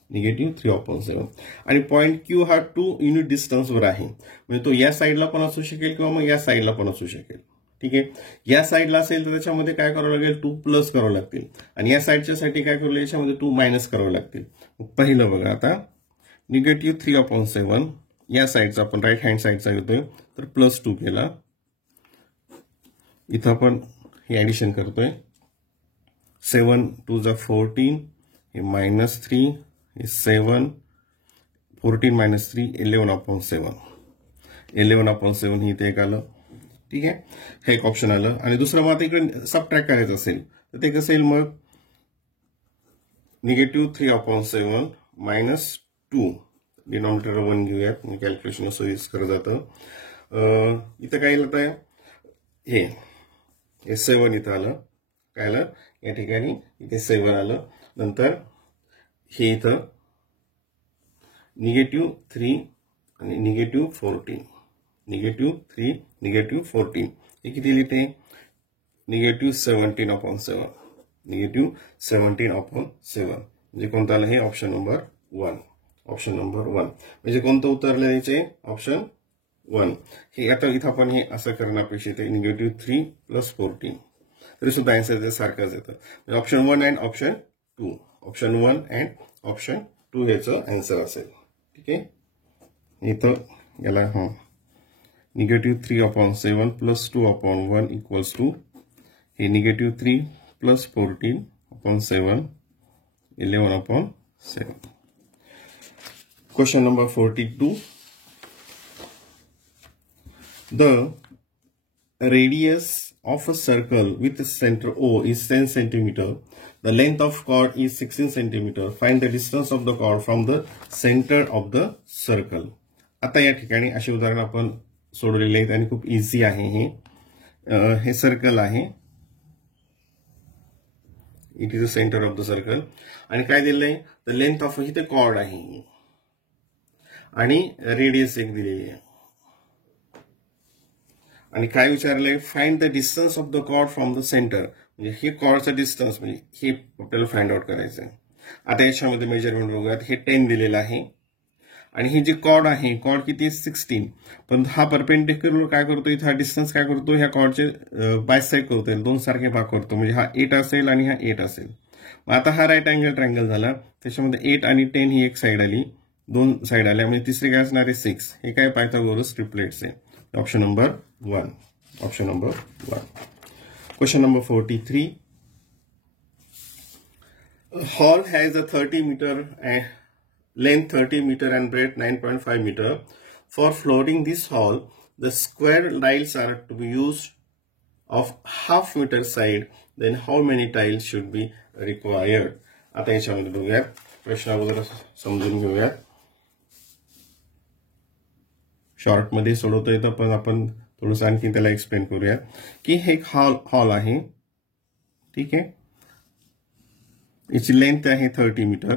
-3/7. आणि पॉईंट क्यू हा 2 युनिट डिस्टन्सवर आहे, म्हणजे तो या साईडला पण असू शकेल किंवा मग या साईडला पण असू शकेल, ठीक आहे. या साईडला असेल तर त्याच्यामध्ये काय करावं लागेल, 2 प्लस करावं लागतील, आणि या साईडच्या साठी काय करू, याच्यामध्ये 2 मायनस करावं लागतील. पहिलं बघा, आता -3/7 या साईडचा आपण राईट हँड साईडचा घेतोय, तर +2 केला. इथं आपण हे ऍडिशन करतोय, 7 2 जा 14, हे -3 is 7, 14 minus 3, 11 upon 7. 11 upon 7 ही इथे एक आलं. ठीक आहे, हे एक ऑप्शन आलं. आणि दुसरं मग आता इकडे सबट्रॅक्ट करायचं असेल तर ते कसं येईल मग, -3 upon 7 minus 2, डिनॉमिनेटर 1 घेऊयात, कॅल्क्युलेशन सोयीस्कर जातं. इथं काय येत आहे, हे 7 इथं आलं, काय आलं या ठिकाणी, इथे 7 आलं. नंतर हे इथं -3 आणि -14, -3 -14 हे किती लिहिते, -17 upon 7, -17 upon 7. म्हणजे कोणतं आलं हे, ऑप्शन नंबर 1. ऑप्शन नंबर 1 म्हणजे कोणतं उत्तर लिहायचे, ऑप्शन 1. हे आता इथं आपण हे असं करणं अपेक्षित आहे, -3 + 14, तरी सुद्धा आन्सर सारखंच येतं. Option 1 and option 2, option 1 and option 2 ह्याचं आन्सर असेल. ठीक आहे, इथं याला -3 upon 7 + 2 upon 1 equals to हे -3 + 14 upon 7, 11 upon 7. Question number 42. The radius of a circle with center O is 10 centimeter. The length of chord is 16 centimeter. Find the distance of the chord from the center of the circle. आता या ठिकाणी अशी उदाहरण आपण सोडवलेले आहेत आणि खूप इझी आहे. हे सर्कल आहे, it is the centre of the circle. आणि काय दिलेलं आहे, द लेंथ ऑफ इथे कॉर्ड आहे आणि रेडियस एक दिलेली आहे. आणि काय विचारलंय, find the distance of the chord from the centre. म्हणजे हे कॉर्डचं डिस्टन्स म्हणजे हे आपल्याला फाइंड आउट करायचं आहे. आता याच्यामध्ये मेजरमेंट बघूयात. हे 10 दिलेलं आहे आणि ही जी कॉर्ड आहे, कॉर्ड किती आहे 16, पण हा परपेंडिक्युलर काय करतो, इथं हा डिस्टन्स काय करतो, ह्या कॉर्डचे बायसेक्ट करतो, 2 सारखे भाग करतो. म्हणजे हा 8 असेल आणि हा 8 असेल. मग आता हा राईट अँगल ट्रायंगल झाला, त्याच्यामध्ये 8 आणि 10 ही एक साईड आली, 2 साईड आल्या, म्हणजे तिसरी काय असणार आहे 6. हे काय पायथागोरस ट्रिपलेट्स आहे. Option number 1, option number 1. Question number 43. Hall has a 30 metre length 30 meter and breadth 9.5 meter. For flooring this hall, the square tiles are to be used of half meter side. Then how many tiles should be required? आता याच्यामध्ये बघूयात, प्रश्न अगोदर समजून घेऊयात. Short मध्ये सोडवता येतं, पण आपण थोडंसं आणखी त्याला एक्सप्लेन करूया की हे एक हॉल आहे. ठीक आहे, याची लेंथ आहे 30 मीटर,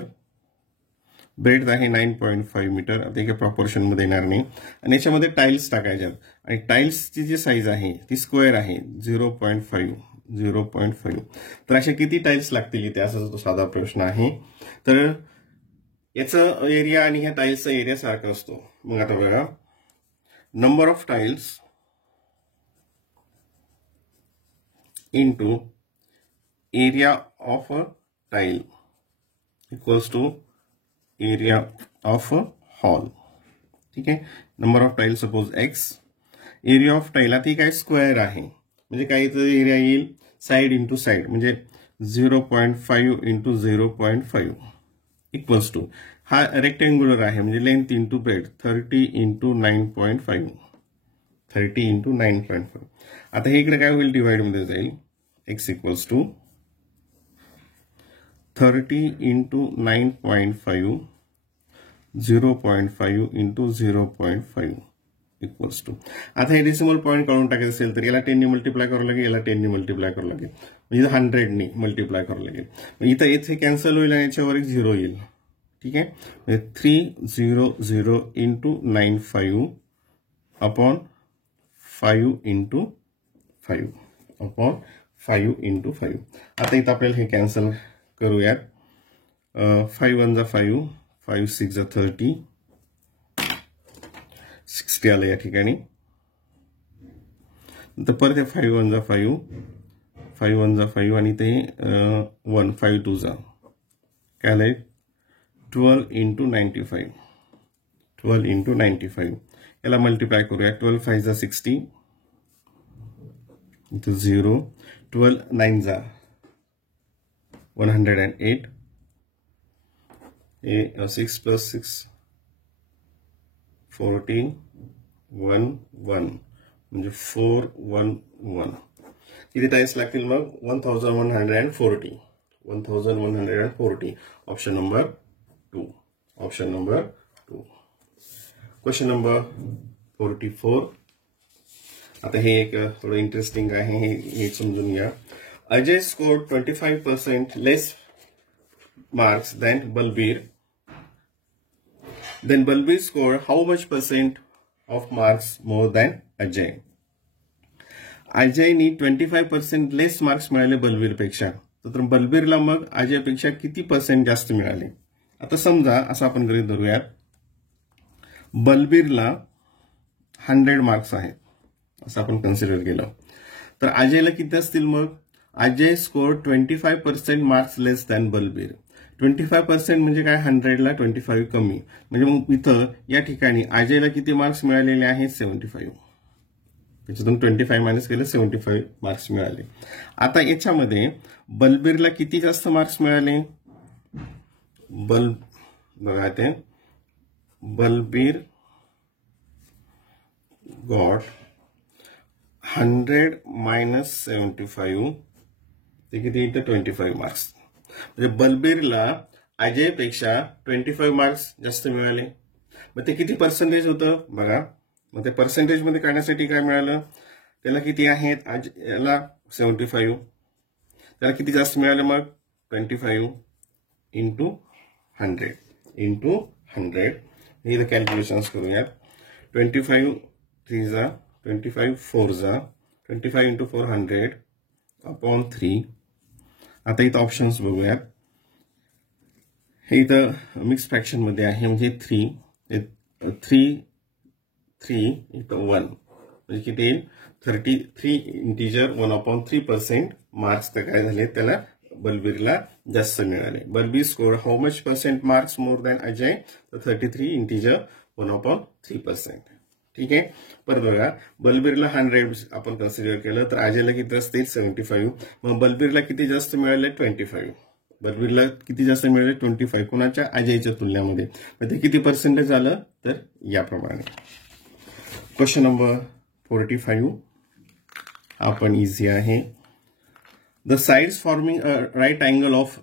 ब्रेड आहे 9.5 मीटर. आता काही प्रॉपोर्शन मध्ये येणार नाही. आणि याच्यामध्ये टाइल्स टाकायच्यात आणि टाइल्सची जी साईज आहे ती स्क्वेअर आहे 0.5. तर अशा किती टाइल्स लागतील इथे, असा तो साधा प्रश्न आहे. तर याचा एरिया आणि ह्या टाइल्सचा एरिया सारखा असतो. मग आता बघा, number of tiles into area of a tile equals to area of a hall. ठीक आहे, number of tile suppose x, area of tile आता काय स्क्वेअर आहे, म्हणजे काय एरिया येईल साइड इंटू साइड, म्हणजे 0.5 इंटू 0.5 इक्वल्स टू हा रेक्टेंग्युलर आहे, म्हणजे length into breadth 30 into 9.5, 30 into 9.5. आता हे इकडे काय होईल, डिवाइड मध्ये जाईल. x equals to 30 into 9.5, 0.5 into 0.5 equals to. आता हे डेसिमल पॉईंट काढून टाकायचं असेल तर याला 10 ने मल्टिप्लाय करावं लागेल, याला 10 ने मल्टिप्लाय करावं लागेल, म्हणजे 100 ने मल्टिप्लाय करावं लागेल. इथं येथे कॅन्सल होईल आणि याच्यावर एक 0 येईल. ठीक आहे, म्हणजे 300 into 95 upon 5 into 5 upon 5 into 5. आता इथं आपल्याला हे कॅन्सल करूयात. 5 1 जा 5, 5 6 जा 30, 60 आलं या ठिकाणी. तर परत 5 1 जा 5, 5 1 जा 5 आणि ते 1 5 2 जा काय आलंय 12 इंटू 95, 12 इंटू 95. याला मल्टिप्लाय करूया. 12 5 जा 60, इथं 0, 12 9 जा 108, हे 6 + 6 14 1 1 म्हणजे 411 किती टाइम्स लागतील मग 1140 1140 option number 2 option number 2 question number 44 आता हे एक थोडं इंटरेस्टिंग आहे हे समजून घ्या Ajay scored 25% less marks than Balbir. Then Balbir scored how much percent of marks more than Ajay? अजयनी 25% less marks मिळाले बलबीर पेक्षा तर बलबीरला मग अजय पेक्षा किती % जास्त मिळाले आता समजा असं आपण गृहीत धरूयात बलबीरला 100 मार्क्स आहेत असं आपण कन्सिडर केलं तर अजयला किती असतील मग अजय स्कोर 25% मार्क्स लेस दॅन बलबीर 25% म्हणजे काय 100 ला 25 कमी म्हणजे मग इथं या ठिकाणी अजयला किती मार्क्स मिळालेले आहेत 75 त्याच्यातून 25 मायनस केलं 75 मार्क्स मिळाले आता याच्यामध्ये बलबीरला किती जास्त मार्क्स मिळाले बघा ते बलबीर गॉट 100 मायनस 75 ते किती येतं 25 मार्क्स म्हणजे बलबीरला अजय पेक्षा 25 मार्क्स जास्त मिळाले मग ते किती पर्सेंटेज होतं बघा मग ते पर्सेंटेज मध्ये काढण्यासाठी काय मिळालं त्याला किती आहेत याला 75 त्याला किती जास्त मिळाले मग 25 इंटू 100 इंटू 100 हे कॅल्क्युलेशन्स करूयात 25 3 जा 25 4 जा 25 इंटू 400 अपॉन 3 आता इथं ऑप्शन्स बघूयात हे इथं मिक्स फ्रॅक्शन मध्ये आहे म्हणजे 3 इथं 1 म्हणजे किती येईल 33 इंटिजर 1/3% मार्क्स तर काय झाले त्याला बलबीरला जास्त मिळाले Balbir score how much % marks more than Ajay तर 33 इंटिजर 1/3% ठीक आहे परत बघा बलबीरला 100 आपण कन्सिडर केलं तर अजयला किती असतील 75 मग बलबीरला किती जास्त मिळाले 25 बलबीरला किती जास्त मिळाले 25 कोणाच्या अजयच्या तुलनेमध्ये मग ते किती पर्सेंटेज आलं तर याप्रमाणे क्वेश्चन नंबर 45 आपण इझी आहे the sides forming right angle of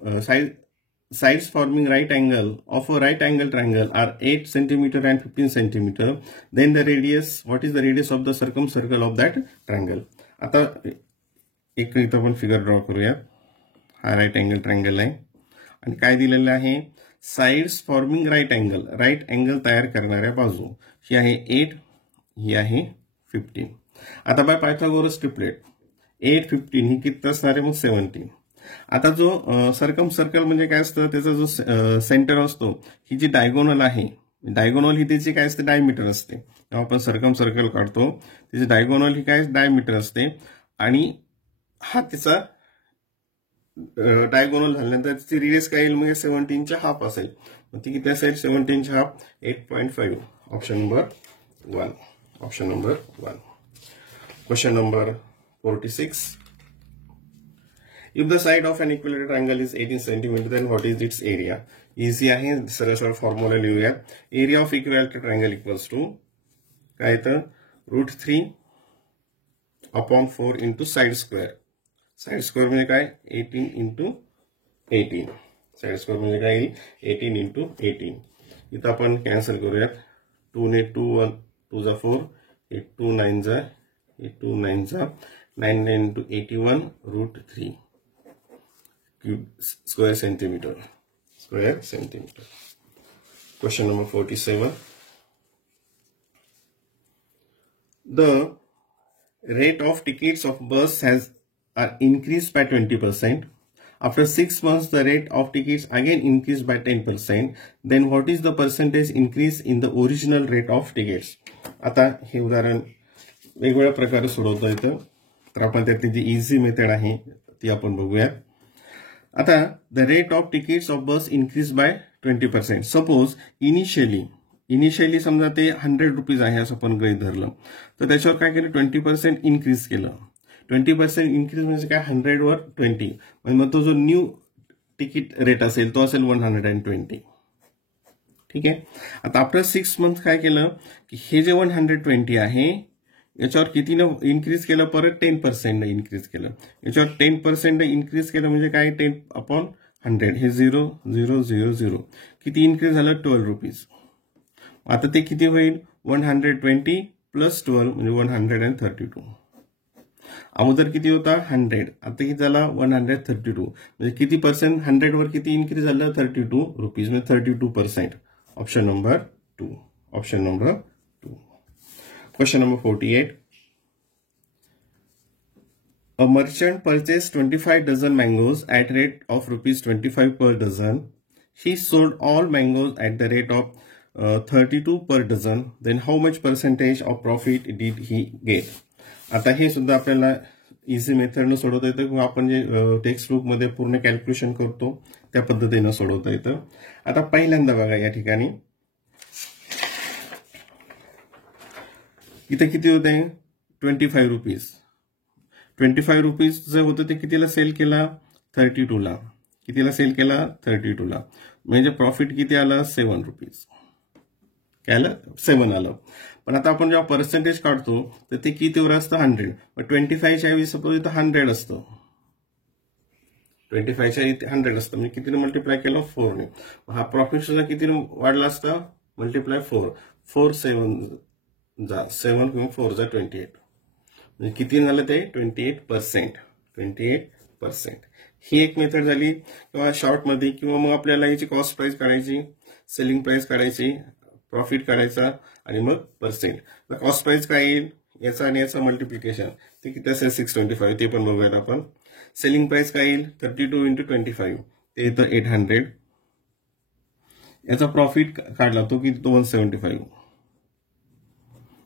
sides forming right angle of a right angle triangle are 8 centimeter and 15 centimeter then the radius what is the radius of the circumcircle of that triangle आता एक इथं आपण figure draw करूया हा right angle triangle आहे आणि काय दिलेलं आहे साइड्स फॉर्मिंग राइट एंगल तयार करणाऱ्या बाजू ही आहे 8 ही आहे 15 आता बाय पायथागोरस ट्रिपलेट 8 15 ही किती असणार आहे मग 17 आता जो सर्कल म्हणजे काय असतं त्याचा जो सेंटर असतो ही जी डायगोनल आहे डायगोनल ही त्याची काय असते डायमीटर असते जेव्हा आपण सर्कल काढतो त्याची डायगोनल ही काय डायमीटर असते आणि हा त्याचा डायगोनल झाल्यानंतर त्याची रेडियस काय येईल मग 17च्या हाफ असेल मग ती किती असेल 17च्या half 8.5 option number 1 option number 1 question number 46 If the side of an equilateral triangle is 18 cm, then what is its area? Easy आहे सरळ सरळ फॉर्म्युला लिहूया area of equilateral triangle equals to काय तर √3 अपॉन 4 इंटू साइड स्क्वेअर म्हणजे काय 18 into 18 side square म्हणजे काय 18 इंटू 18 इथं आपण कॅन्सल करूयात 2 ने 2 जा 4 हे 2 9 जा हे 2 9 जा 9 into 81 √3 square centimeter. Question number 47. The rate of tickets of bus has increased by 20%. After 6 months, the rate of tickets again increased by 10%. Then what is the percentage increase in the original rate of tickets? आता हे उदाहरण वेगवेगळ्या प्रकारे सोडवता येतं तर आपण त्यातली जी इझी मेथड आहे ती आपण बघूया आता the rate of tickets of bus increase by 20%. Suppose initially समजा ते 100 रुपीज आहे असं आपण गृहीत धरलं तर त्याच्यावर काय केलं 20% इन्क्रीज केलं 20% इन्क्रीज म्हणजे काय 100 वर 20 म्हणजे मग तो जो न्यू तिकीट रेट असेल तो असेल 120 ठीक आहे. आता आफ्टर 6 मंथ काय केलं की हे जे 120 आहे याच्यावर कितीनं इन्क्रीज केलं, परत 10% इन्क्रीज केलं. याच्यावर 10% इन्क्रीज केलं म्हणजे काय, 10/100 हे 0 0 0 0 किती इन्क्रीज झालं, 12 रुपीज. आता ते किती होईल, 120 प्लस 12 म्हणजे 132. अगोदर किती होता 100, आता किती झाला 132. म्हणजे किती पर्सेंट, 100 वर किती इन्क्रीज झालं, 32 रुपीज म्हणजे 32%. Option number 2. Option number 2. Question number 48. A merchant purchased 25 dozen mangoes at rate of rupees 25 per dozen. He sold all mangoes at the rate of 32 per dozen. Then how much percentage of profit did he get? आता हे सुद्धा आपल्याला easy मेथडनं सोडवता येतं किंवा आपण जे text book मध्ये पूर्ण कॅल्क्युलेशन करतो त्या पद्धतीनं सोडवता येतं. आता पहिल्यांदा बघा या ठिकाणी इथे किती होते, 25 रुपीज. 25 रुपीज जे होतं ते कितीला सेल केला, 32 ला. कितीला सेल केला, 32 ला. म्हणजे प्रॉफिट किती आलं, 7 रुपीज. काय आलं, 7 आलं. पण आता आपण जेव्हा पर्सेंटेज काढतो तर ते कितीवर असतं, 100. मग 25च्या ऐवजी सपोज इथं 100 असतं, 25च्या इथे 100 असतं म्हणजे कितीने मल्टिप्लाय केलं, 4 ने. हा प्रॉफिट सुद्धा कितीने वाढला असता, मल्टिप्लाय 4. 4 7 जा 7 किंवा 4 जा 28 म्हणजे किती झालं ते 28%. 28%. ही एक मेथड झाली. किंवा शॉर्टमध्ये किंवा मग आपल्याला याची कॉस्ट प्राइस काढायची, सेलिंग प्राइस काढायची, प्रॉफिट काढायचा आणि मग पर्सेंट. कॉस्ट प्राइस काय येईल, याचा आणि याचा मल्टिप्लिकेशन ते किती असेल, 625. ते पण बघूयात आपण. सेलिंग प्राइस काय येईल, 32 × 25 ते येतं 800. याचा प्रॉफिट काढला तो किती, 175.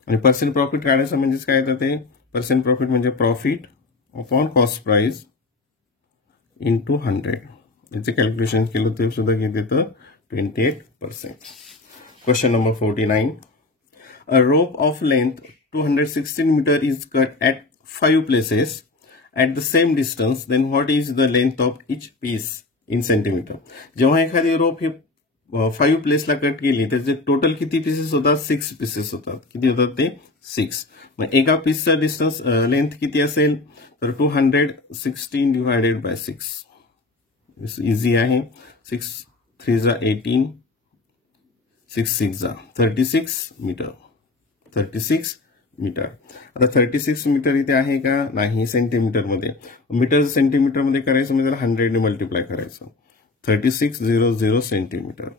आणि पर्सेंट प्रॉफिट काढायचं म्हणजेच काय येतं ते, पर्सेंट प्रॉफिट म्हणजे profit upon cost price into 100. याचे कॅल्क्युलेशन केलं ते सुद्धा किती येतं, 28%. Question number 49. A rope of length 216 meter is cut at 5 places at the same distance. Then what is the length of each piece in centimeter? जेव्हा एखादी रोप ही 5 प्लेसला cut केली तर जे टोटल किती पीसेस होतात, 6 पीसेस होतात. किती होतात ते, 6. मग एका पीसचा डिस्टन्स लेंथ किती असेल तर 216 डिवायडेड बाय 6. इझी आहे. 6 3 जा 18, 6 6 जा 36 मीटर. 36 मीटर. आता 36 मीटर इथे आहे का, नाही, सेंटीमीटर मध्ये. मीटर सेंटीमीटर मध्ये करायचं म्हणजे 100 ने मल्टिप्लाय करायचं. 3600 सेंटीमीटर.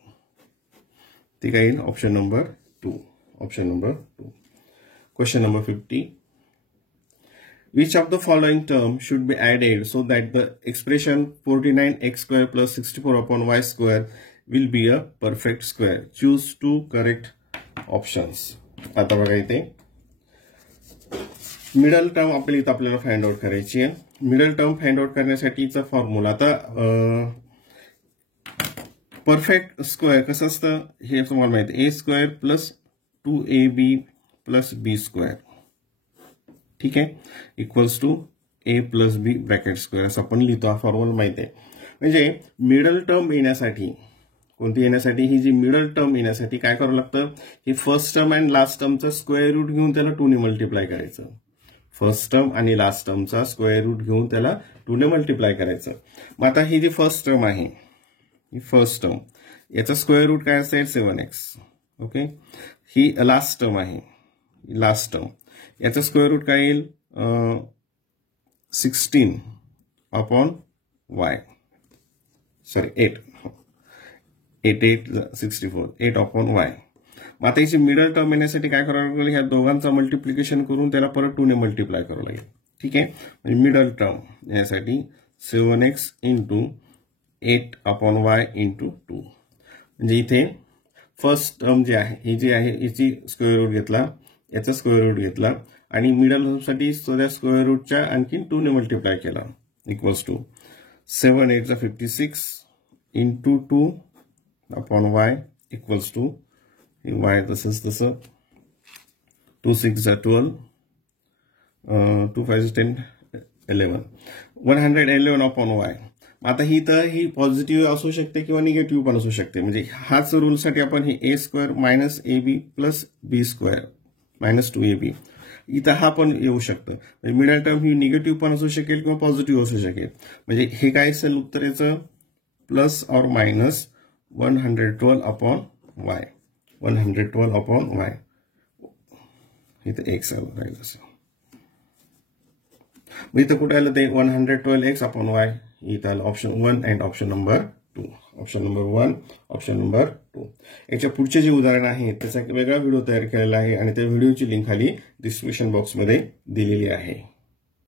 ते काय येईल, option number 2. Option number 2. Question number 50. Which of the following term should be added so that the expression 49x² plus 64 upon y² will be a perfect square? Choose 2 correct options. आता बघा इथे middle term आपल्याला find out करायची आहे. Middle term find out करण्यासाठीचा formula आता perfect square कसं असतं हे तुम्हाला माहिती आहे, a² plus 2ab plus b². ठीक आहे, equals to a plus b bracket square असं आपण लिहितो. हा फॉर्म्युला माहिती आहे. म्हणजे मिडल टर्म येण्यासाठी, कोणती येण्यासाठी, ही जी मिडल टर्म येण्यासाठी काय करावं लागतं, ही फर्स्ट टर्म आणि लास्ट टर्मचा स्क्वेअर रूट घेऊन त्याला 2 ने मल्टिप्लाय करायचं. फर्स्ट टर्म आणि लास्ट टर्मचा स्क्वेअर रूट घेऊन त्याला 2 ने मल्टिप्लाय करायचं. मग आता ही जी फर्स्ट टर्म आहे, ही फर्स्ट टर्म, याचा स्क्वेअर रूट काय असेल, 7x. ओके, ही लास्ट टर्म आहे, लास्ट टर्म, याचा स्क्वेअर रूट काय येईल, 16 upon y. Sorry 8 8 64 8 upon y. मग आता याची मिडल टर्म येण्यासाठी काय करावं लागेल, ह्या दोघांचा मल्टिप्लिकेशन करून त्याला परत 2 ने मल्टिप्लाय करावं लागेल. ठीक आहे, म्हणजे मिडल टर्म येण्यासाठी 7x into 8 upon y into 2. म्हणजे इथे फर्स्ट टर्म जी आहे, ही जी आहे याची स्क्वेअर रूट घेतला, याचा स्क्वेअर रूट घेतला आणि मिडल टर्मसाठी त्या स्क्वेअर रूटच्या आणखी 2 ने मल्टिप्लाय केला. इक्वल्स टू 7 8 जा 56 into 2 upon y equals to y तसंच तसं 2 6 जा 12 2 5 10 11 111 अपॉन y. आता ही पॉझिटिव्ह असू शकते किंवा निगेटिव्ह पण असू शकते. म्हणजे हाच रूलसाठी आपण हे A square minus A B plus B square minus 2ab इथं हा पण येऊ शकतं. म्हणजे मिडल टर्म ही निगेटिव्ह पण असू शकेल किंवा पॉझिटिव्ह असू शकेल. म्हणजे हे काय असेल उत्तर याचं plus or minus 112 upon Y 112 upon Y इथं एक्स राहील असं. मग इथं कुठे आलं ते 112x अपॉन वाय इथं आलं option 1 and option number 2. Option number 1 option number 2. याच्या पुढचे जे उदाहरण आहे त्याचा वेगळा व्हिडिओ तयार केलेला आहे आणि त्या व्हिडिओची लिंक खाली डिस्क्रिप्शन बॉक्समध्ये दिलेली आहे.